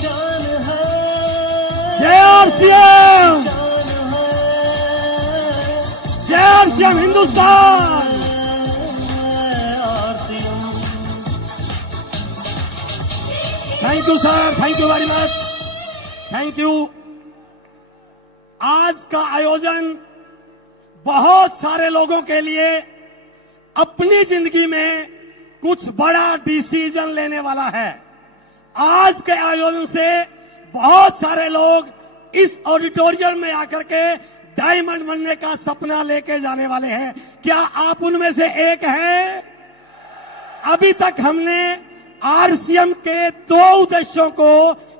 जय आरसीएम, जय RCM Hindustan. Thank you sir, thank you very much, thank you. आज का आयोजन बहुत सारे लोगों के लिए अपनी जिंदगी में कुछ बड़ा डिसीजन लेने वाला है। आज के आयोजन से बहुत सारे लोग इस ऑडिटोरियम में आकर के डायमंड बनने का सपना लेके जाने वाले हैं। क्या आप उनमें से एक हैं? अभी तक हमने आरसीएम के 2 उद्देश्यों को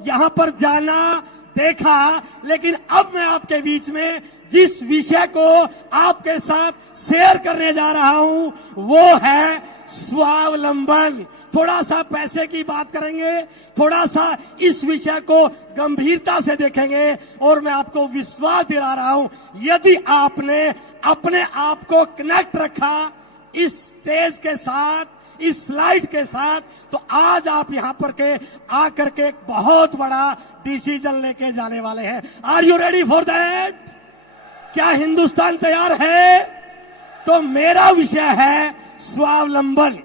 यहां पर जाना, देखा, लेकिन अब मैं आपके बीच में जिस विषय को आपके साथ शेयर करने जा रहा हूं वो है स्वावलंबन। थोड़ा सा पैसे की बात करेंगे, थोड़ा सा इस विषय को गंभीरता से देखेंगे और मैं आपको विश्वास दिला रहा हूं, यदि आपने अपने आप को कनेक्ट रखा इस स्टेज के साथ, इस स्लाइड के साथ, तो आज आप यहां पर के आकर के एक बहुत बड़ा डिसीजन लेके जाने वाले हैं। Are you ready for that? क्या हिंदुस्तान तैयार है? तो मेरा विषय है स्वावलंबन।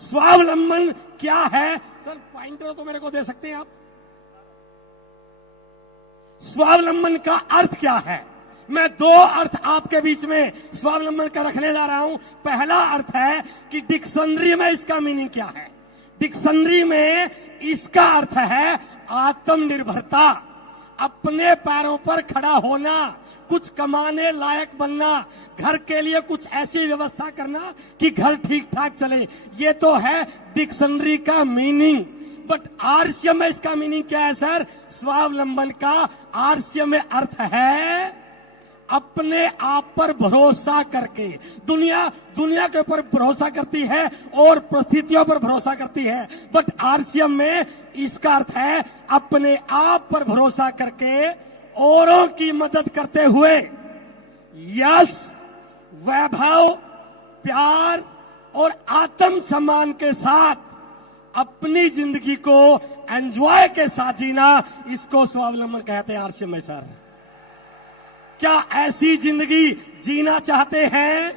स्वावलंबन क्या है? सर पॉइंटर तो मेरे को दे सकते हैं आप? स्वावलंबन का अर्थ क्या है? मैं 2 अर्थ आपके बीच में स्वावलंबन का रखने जा रहा हूं। पहला अर्थ है कि डिक्शनरी में इसका मीनिंग क्या है। डिक्शनरी में इसका अर्थ है आत्मनिर्भरता, अपने पैरों पर खड़ा होना, कुछ कमाने लायक बनना, घर के लिए कुछ ऐसी व्यवस्था करना कि घर ठीक ठाक चले। ये तो है डिक्शनरी का मीनिंग। बट आरसीएम में इसका मीनिंग क्या है सर? स्वावलंबन का आरसीएम में अर्थ है अपने आप पर भरोसा करके। दुनिया के ऊपर भरोसा करती है और परिस्थितियों पर भरोसा करती है, बट आरसीएम में इसका अर्थ है अपने आप पर भरोसा करके औरों की मदद करते हुए यश, वैभव, प्यार और आत्म सम्मान के साथ अपनी जिंदगी को एंजॉय के साथ जीना, इसको स्वावलंबन कहते हैं आरसीएम में सर। क्या ऐसी जिंदगी जीना चाहते हैं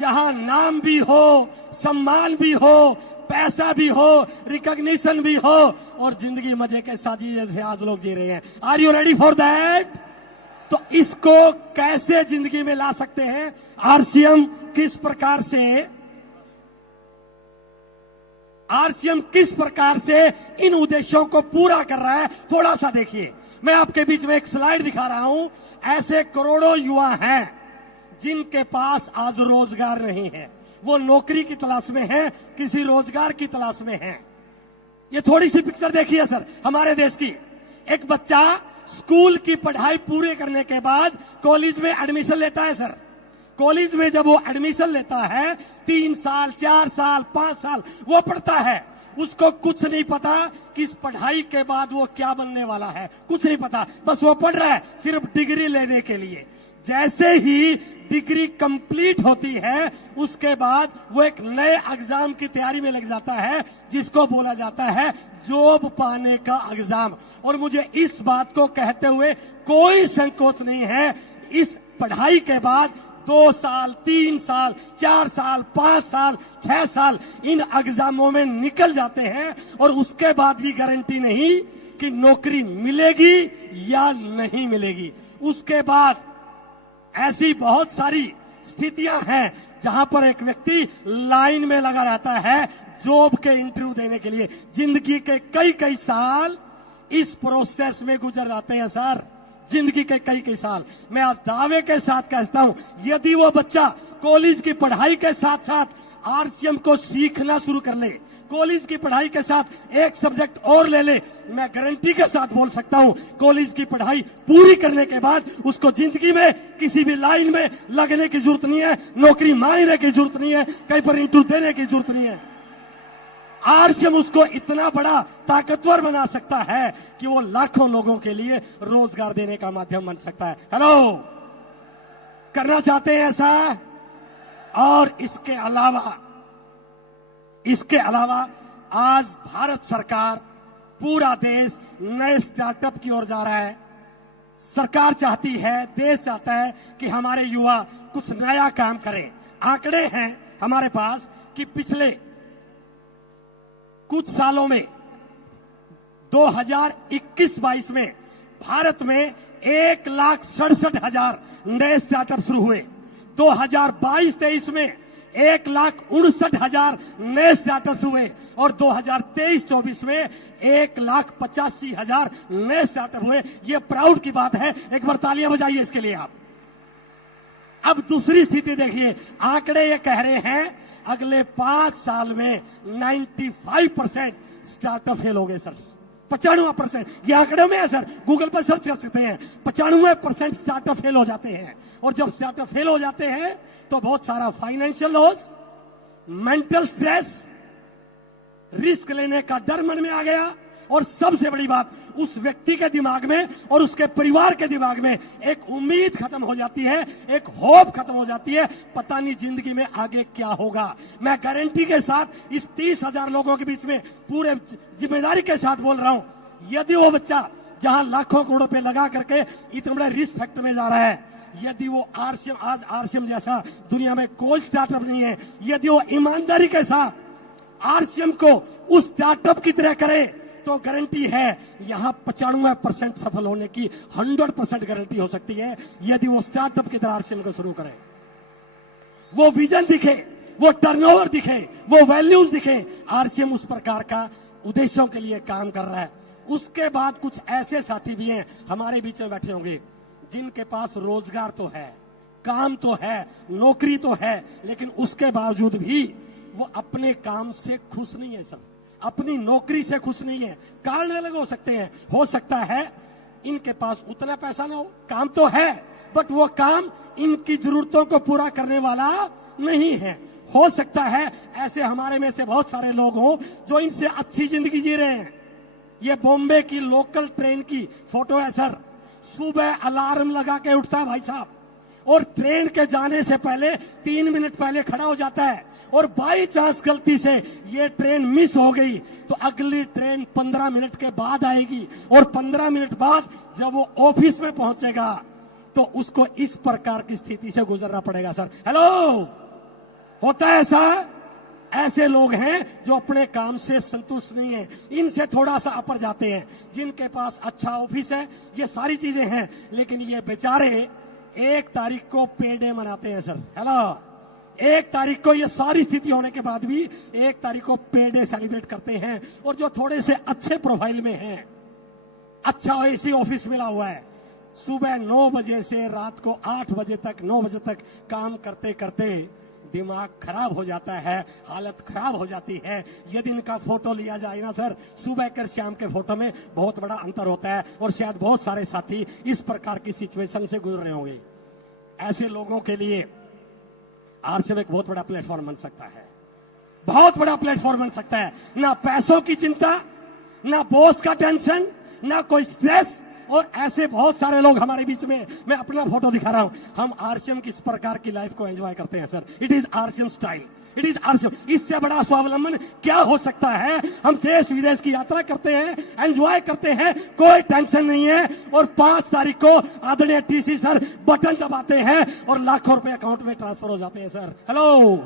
जहां नाम भी हो, सम्मान भी हो, पैसा भी हो, रिकॉग्निशन भी हो और जिंदगी मजे के साथ जी जैसे आज लोग जी रहे हैं? Are you ready for that? तो इसको कैसे जिंदगी में ला सकते हैं? आरसीएम किस प्रकार से इन उद्देश्यों को पूरा कर रहा है, थोड़ा सा देखिए। मैं आपके बीच में एक स्लाइड दिखा रहा हूं। ऐसे करोड़ों युवा हैं जिनके पास आज रोजगार नहीं है। वो नौकरी की तलाश में हैं, किसी रोजगार की तलाश में हैं। ये थोड़ी सी पिक्चर देखिए सर हमारे देश की। एक बच्चा स्कूल की पढ़ाई पूरे करने के बाद कॉलेज में एडमिशन लेता है सर। कॉलेज में जब वो एडमिशन लेता है 3 साल, 4 साल, 5 साल वो पढ़ता है। उसको कुछ नहीं पता कि इस पढ़ाई के बाद वो क्या बनने वाला है, कुछ नहीं पता। बस वो पढ़ रहा है सिर्फ डिग्री लेने के लिए। जैसे ही डिग्री कंप्लीट होती है उसके बाद वो एक नए एग्जाम की तैयारी में लग जाता है जिसको बोला जाता है जॉब पाने का एग्जाम। और मुझे इस बात को कहते हुए कोई संकोच नहीं है, इस पढ़ाई के बाद 2 साल, 3 साल, 4 साल, 5 साल, 6 साल इन एग्जामों में निकल जाते हैं और उसके बाद भी गारंटी नहीं कि नौकरी मिलेगी या नहीं मिलेगी। उसके बाद ऐसी बहुत सारी स्थितियां हैं जहां पर एक व्यक्ति लाइन में लगा रहता है जॉब के इंटरव्यू देने के लिए। जिंदगी के कई साल इस प्रोसेस में गुजर जाते हैं सर, जिंदगी के कई साल। मैं आज दावे के साथ कहता हूं, यदि वो बच्चा कॉलेज की पढ़ाई के साथ साथ आरसीएम को सीखना शुरू कर ले, कॉलेज की पढ़ाई के साथ एक सब्जेक्ट और ले ले, मैं गारंटी के साथ बोल सकता हूं कॉलेज की पढ़ाई पूरी करने के बाद उसको जिंदगी में किसी भी लाइन में लगने की जरूरत नहीं है, नौकरी मांगने की जरूरत नहीं है, कहीं पर इंटरव्यू देने की जरूरत नहीं है। आरसीएम उसको इतना बड़ा ताकतवर बना सकता है कि वो लाखों लोगों के लिए रोजगार देने का माध्यम बन सकता है। हेलो, करना चाहते हैं ऐसा? और इसके अलावा आज भारत सरकार पूरा देश नए स्टार्टअप की ओर जा रहा है। सरकार चाहती है, देश चाहता है कि हमारे युवा कुछ नया काम करें। आंकड़े हैं हमारे पास कि पिछले कुछ सालों में 2021-22 में भारत में 1,67,000 नए स्टार्टअप शुरू हुए। 2022-23 में 1,59,000 नए स्टार्टअप हुए और 2023-24 में 1,85,000 नए स्टार्टअप हुए। ये प्राउड की बात है, एक बार तालियां बजाइए इसके लिए आप। अब दूसरी स्थिति देखिए, आंकड़े ये कह रहे हैं अगले 5 साल में 95% स्टार्टअप फेल हो गए सर। 95%, ये आंकड़ों में है सर, गूगल पर सर्च कर सकते हैं। 95% स्टार्टअप फेल हो जाते हैं और जब स्टार्टअप फेल हो जाते हैं तो बहुत सारा financial loss, mental stress, risk लेने का डर मन में आ गया और सबसे बड़ी बात, उस व्यक्ति के दिमाग में और उसके परिवार के दिमाग में एक उम्मीद खत्म हो जाती है, एक होप खत्म हो जाती है, पता नहीं जिंदगी में आगे क्या होगा। मैं गारंटी के साथ इस 30,000 लोगों के बीच में पूरे जिम्मेदारी के साथ बोल रहा हूं, यदि वो बच्चा जहां लाखों करोड़ रुपए लगा करके इतने बड़े रिस्क फैक्टर में जा रहा है, यदि वो आरसीएम, आज आरसीएम जैसा दुनिया में कोई स्टार्टअप नहीं है, यदि वो ईमानदारी के साथ आरसीएम को उस स्टार्टअप की तरह करे तो गारंटी है यहां 95% सफल होने की 100% गारंटी हो सकती है। यदि वो स्टार्टअप की तरह आरसीएम को शुरू करे, वो विजन दिखे, वो टर्नओवर दिखे, वो वैल्यूज दिखे, आरसीएम उस प्रकार का उद्देश्यों के लिए काम कर रहा है। उसके बाद कुछ ऐसे साथी भी हैं हमारे बीच में बैठे होंगे जिनके पास रोजगार तो है, काम तो है, नौकरी तो है, लेकिन उसके बावजूद भी वो अपने काम से खुश नहीं है सर, अपनी नौकरी से खुश नहीं है। कारण अलग हो सकते हैं, हो सकता है इनके पास उतना पैसा ना हो, काम तो है बट वो काम इनकी जरूरतों को पूरा करने वाला नहीं है। हो सकता है ऐसे हमारे में से बहुत सारे लोग हों जो इनसे अच्छी जिंदगी जी रहे हैं। ये बॉम्बे की लोकल ट्रेन की फोटो है सर। सुबह अलार्म लगा के उठता है भाई साहब और ट्रेन के जाने से पहले 3 मिनट पहले खड़ा हो जाता है और बाई चांस गलती से ये ट्रेन मिस हो गई तो अगली ट्रेन 15 मिनट के बाद आएगी और 15 मिनट बाद जब वो ऑफिस में पहुंचेगा तो उसको इस प्रकार की स्थिति से गुजरना पड़ेगा सर। हेलो, होता है ऐसा? ऐसे लोग हैं जो अपने काम से संतुष्ट नहीं है, इनसे थोड़ा सा अपर जाते हैं। जिनके पास अच्छा ऑफिस है, ये सारी चीजें हैं, लेकिन ये बेचारे 1 तारीख को पे डे मनाते हैं सर। हेलो, 1 तारीख को ये सारी स्थिति होने के बाद भी 1 तारीख को पे डे सेलिब्रेट करते हैं। और जो थोड़े से अच्छे प्रोफाइल में हैं, अच्छा एसी ऑफिस मिला हुआ है, सुबह 9 बजे से रात को 8 बजे तक, 9 बजे तक काम करते करते दिमाग खराब हो जाता है, हालत खराब हो जाती है। यदि इनका फोटो लिया जाए ना सर, सुबह कर शाम के फोटो में बहुत बड़ा अंतर होता है और शायद बहुत सारे साथी इस प्रकार की सिचुएशन से गुजर रहे होंगे। ऐसे लोगों के लिए आरसीएम एक बहुत बड़ा प्लेटफॉर्म बन सकता है, बहुत बड़ा प्लेटफॉर्म बन सकता है। ना पैसों की चिंता, ना बॉस का टेंशन, ना कोई स्ट्रेस। और ऐसे बहुत सारे लोग हमारे बीच में, मैं अपना फोटो दिखा रहा हूं, हम आरसीएम किस प्रकार की लाइफ को एंजॉय करते हैं sir. It is RCM style, it is RCM. इससे बड़ा स्वावलंबन क्या हो सकता है? हम देश विदेश की यात्रा करते हैं, एंजॉय करते हैं, कोई टेंशन नहीं है। और 5 तारीख को आदरणीय टीसी सर बटन दबाते हैं और लाखों रुपए अकाउंट में ट्रांसफर हो जाते हैं सर। हेलो,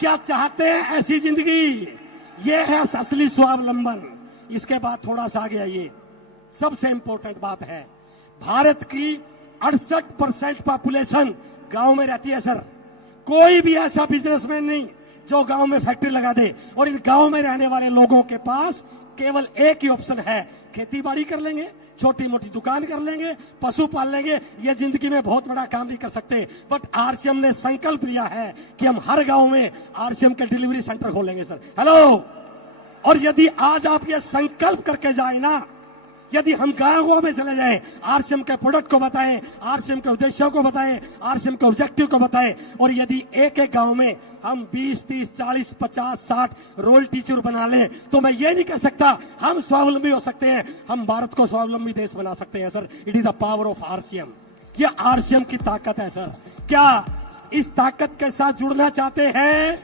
क्या चाहते हैं ऐसी जिंदगी? ये है असली स्वावलंबन। इसके बाद थोड़ा सा आगे आइए, सबसे इंपॉर्टेंट बात है, भारत की 68% पॉपुलेशन गांव में रहती है सर। कोई भी ऐसा बिजनेसमैन नहीं जो गांव में फैक्ट्री लगा दे। और इन गांव में रहने वाले लोगों के पास केवल एक ही ऑप्शन है, खेती बाड़ी कर लेंगे, छोटी मोटी दुकान कर लेंगे, पशु पाल लेंगे। ये जिंदगी में बहुत बड़ा काम नहीं कर सकते। बट आरसीएम ने संकल्प लिया है कि हम हर गांव में आरसीएम के डिलीवरी सेंटर खोलेंगे सर। हेलो, और यदि आज आप ये संकल्प करके जाए ना, यदि हम गांवों में चले जाएं, आरसीएम के प्रोडक्ट को बताएं, आरसीएम के उद्देश्यों को बताएं, आरसीएम के ऑब्जेक्टिव को बताएं, और यदि एक एक गांव में हम 20, 30, 40, 50, 60 रोल टीचर बना लें, तो मैं ये नहीं कह सकता हम स्वावलंबी हो सकते हैं, हम भारत को स्वावलंबी देश बना सकते हैं sir. It is the power of RCM. ये आरसीएम की ताकत है सर। क्या इस ताकत के साथ जुड़ना चाहते हैं?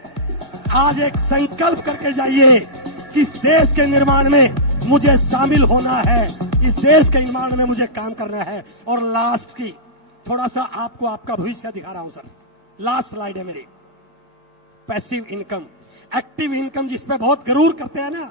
आज एक संकल्प करके जाइए कि इस देश के निर्माण में मुझे शामिल होना है, इस देश के निर्माण में मुझे काम करना है। और लास्ट की थोड़ा सा आपको आपका भविष्य दिखा रहा हूं सर, लास्ट स्लाइड है मेरी। पैसिव इनकम, एक्टिव इनकम जिस पे बहुत गरूर करते हैं ना,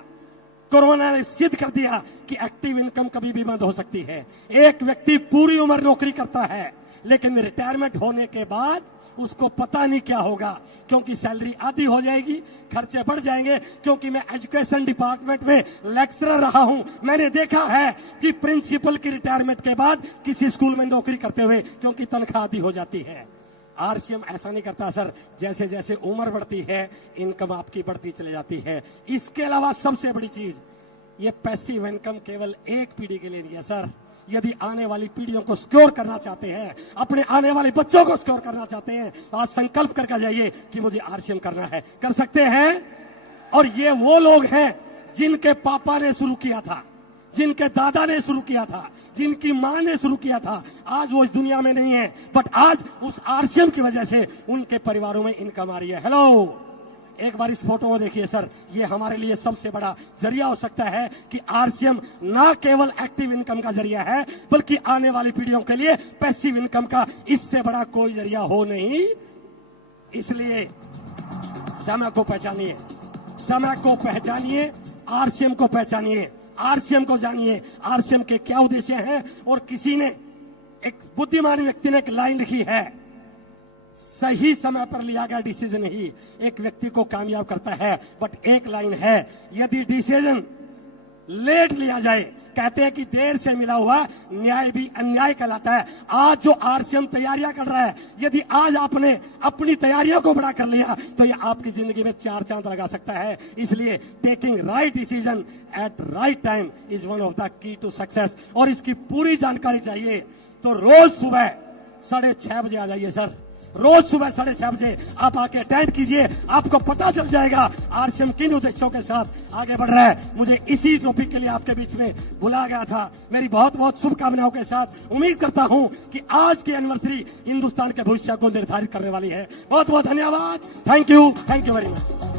कोरोना ने सिद्ध कर दिया कि एक्टिव इनकम कभी भी बंद हो सकती है। एक व्यक्ति पूरी उम्र नौकरी करता है, लेकिन रिटायरमेंट होने के बाद उसको पता नहीं क्या होगा, क्योंकि सैलरी आधी हो जाएगी, खर्चे बढ़ जाएंगे। क्योंकि मैं एजुकेशन डिपार्टमेंट में लेक्चरर रहा हूं, मैंने देखा है कि प्रिंसिपल की रिटायरमेंट के बाद किसी स्कूल में नौकरी करते हुए, क्योंकि तनख्वाह आधी हो जाती है। आरसीएम ऐसा नहीं करता सर, जैसे जैसे उम्र बढ़ती है इनकम आपकी बढ़ती चली जाती है। इसके अलावा सबसे बड़ी चीज, ये पैसिव इनकम केवल एक पीढ़ी के लिए नहीं है सर। यदि आने वाली पीढ़ियों को सिक्योर करना चाहते हैं, अपने आने वाले बच्चों को सिक्योर करना चाहते हैं, तो आज संकल्प करके जाइए कि मुझे आरसीएम करना है। कर सकते हैं। और ये वो लोग हैं जिनके पापा ने शुरू किया था, जिनके दादा ने शुरू किया था, जिनकी मां ने शुरू किया था। आज वो इस दुनिया में नहीं है, बट आज उस आरसीएम की वजह से उनके परिवारों में इनकम आ रही है। हेलो, एक बार इस फोटो को देखिए सर, ये हमारे लिए सबसे बड़ा जरिया हो सकता है कि आरसीएम ना केवल एक्टिव इनकम का जरिया है, बल्कि आने वाली पीढ़ियों के लिए पैसिव इनकम का इससे बड़ा कोई जरिया हो नहीं। इसलिए समय को पहचानिए, समय को पहचानिए, आरसीएम को पहचानिए, आरसीएम को जानिए, आरसीएम के क्या उद्देश्य हैं। और किसी ने, एक बुद्धिमान व्यक्ति ने एक लाइन लिखी है, सही समय पर लिया गया डिसीजन ही एक व्यक्ति को कामयाब करता है। बट एक लाइन है, यदि डिसीजन लेट लिया जाए, कहते हैं कि देर से मिला हुआ न्याय भी अन्याय कहलाता है। आज जो आरसीएम तैयारियां कर रहा है, यदि आज आपने अपनी तैयारियों को बड़ा कर लिया तो यह आपकी जिंदगी में 4 चांद लगा सकता है। इसलिए taking right decision at right time is one of the key to success. और इसकी पूरी जानकारी चाहिए तो रोज सुबह 6:30 बजे आ जाइए सर, रोज सुबह 6:30 बजे आप आके अटेंड कीजिए, आपको पता चल जाएगा आरसीएम किन उद्देश्यों के साथ आगे बढ़ रहा है। मुझे इसी टॉपिक के लिए आपके बीच में बुलाया गया था। मेरी बहुत बहुत शुभकामनाओं के साथ उम्मीद करता हूं कि आज की एनिवर्सरी हिंदुस्तान के भविष्य को निर्धारित करने वाली है। बहुत बहुत धन्यवाद। Thank you very much.